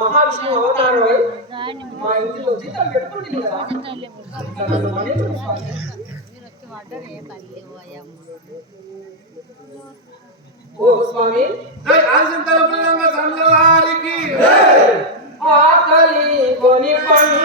మహావిష్ణు అవతారం మా ఇంట్లో జీతం పెట్టుకుంటుంది కదా ఓ స్వామి ఆకలి కొని పండు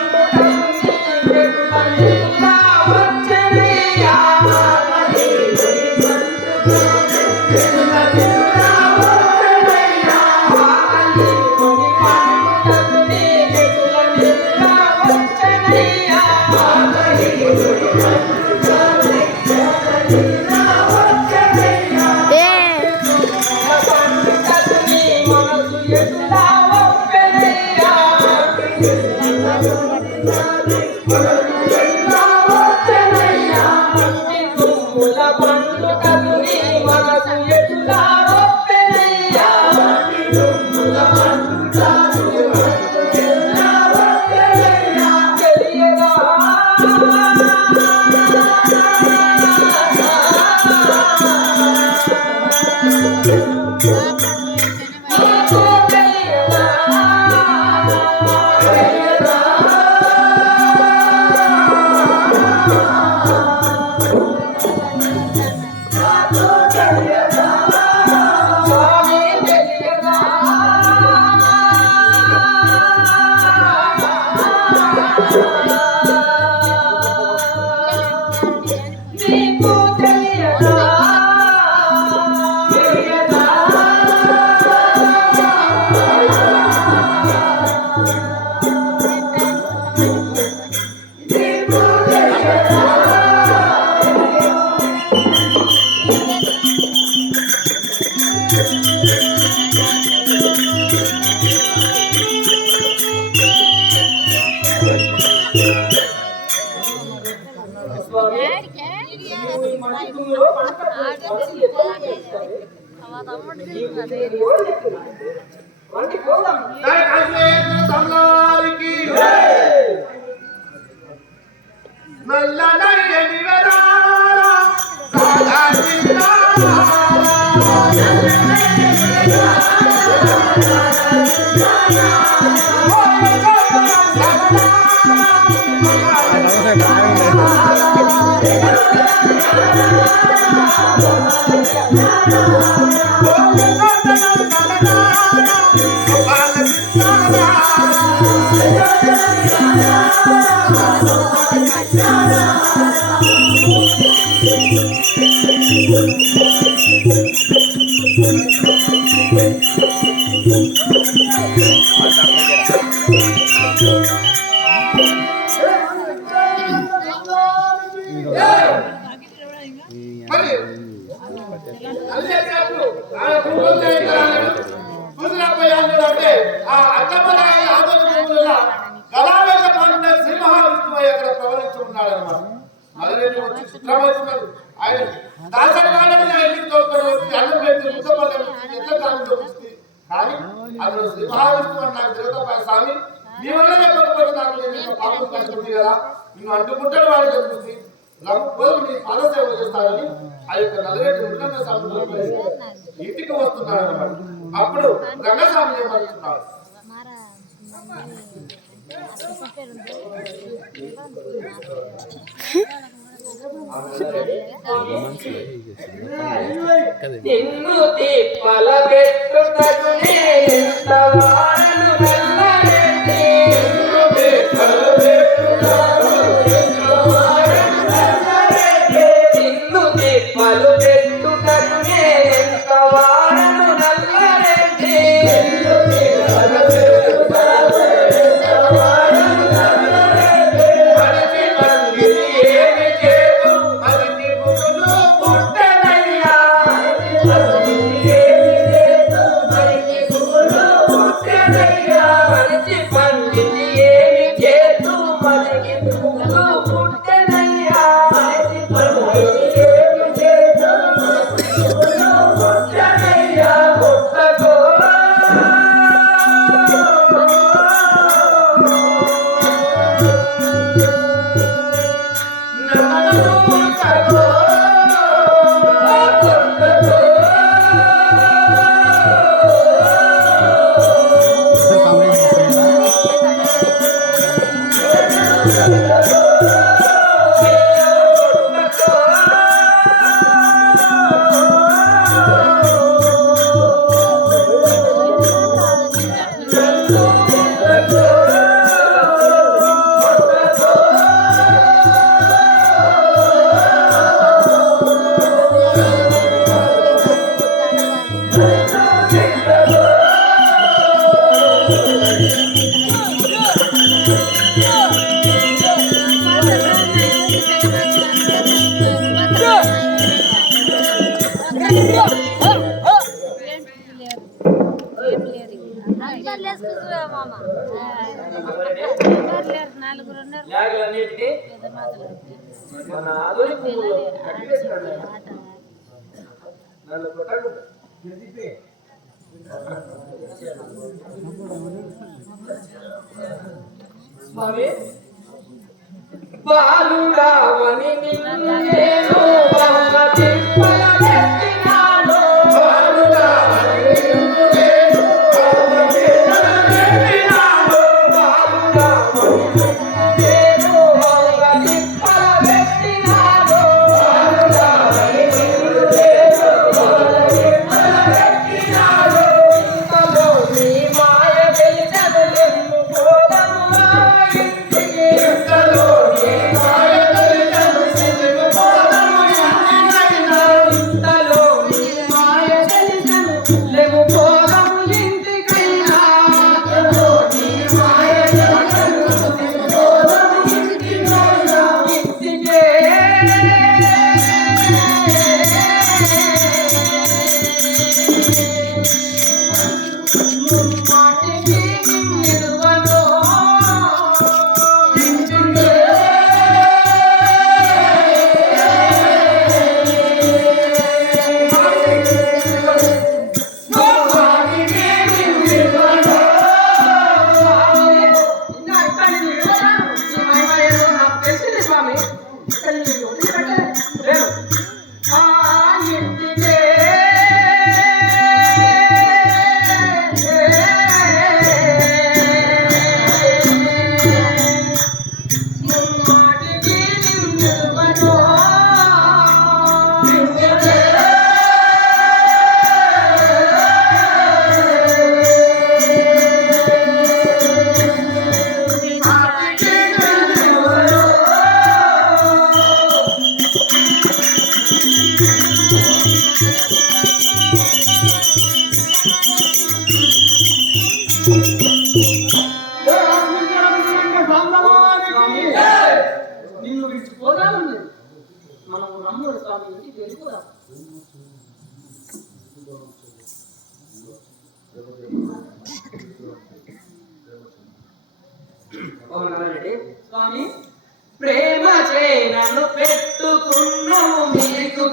అడ్డుకుంటాడు వాడు కనిపిస్తుంది పాదసేవ చేస్తారని ఆ యొక్క నల్లరెడ్డి ఉన్నత సభలో ఇంటికి వస్తున్నాడు అన్నమాట. అప్పుడు రంగస్వామి ఏమనుకున్నాడు, మన ఆధునిక పువ్వులు కట్టివేస్తాడు నన్ను కొట్టకు స్వామి బాలుడావని నిన్ను నేను తిప్పల పెట్టినాను బాలుడావని నిన్ను నేను తిప్పల పెట్టినాను బాలుడావని నేను తిప్పల పెట్టినాను బాలుడావని నిన్ను నేను తిప్పల పెట్టినాను ఇంతలో నీ మాయ తెలిసను నిన్ను పోదములా ఇంటికి ఇంతలో నీ మాయ తెలిసను నిన్ను పోదము ఇంతలో నీ మాయ తెలిసను లేవు పోదము ఇంటికైనా ఇంతలో నీ మాయ తెలిసను లేవు పోదము ఇంటికైనా ఇంటికే మాటికి నిలువను ఇంటికే మాటికి నిలువను ఇంకా ఇక్కడ నిలువను ఈ మహిమలో నాకు తెలిసింది స్వామి ఇక్కడ నీళ్ళు వదిలిపెట్టలేదు ఆ ఇంటికే ముమ్మాటికి నిలువను ఇంటికే మాటికి నిలువను నిన్ను విడిచిపోదామండి మనము రమ్ముడు స్వామి ఇంటికి వెళ్ళిపోదాం స్వామి ప్రేమ చేనను పెట్టుకున్నాము మీకు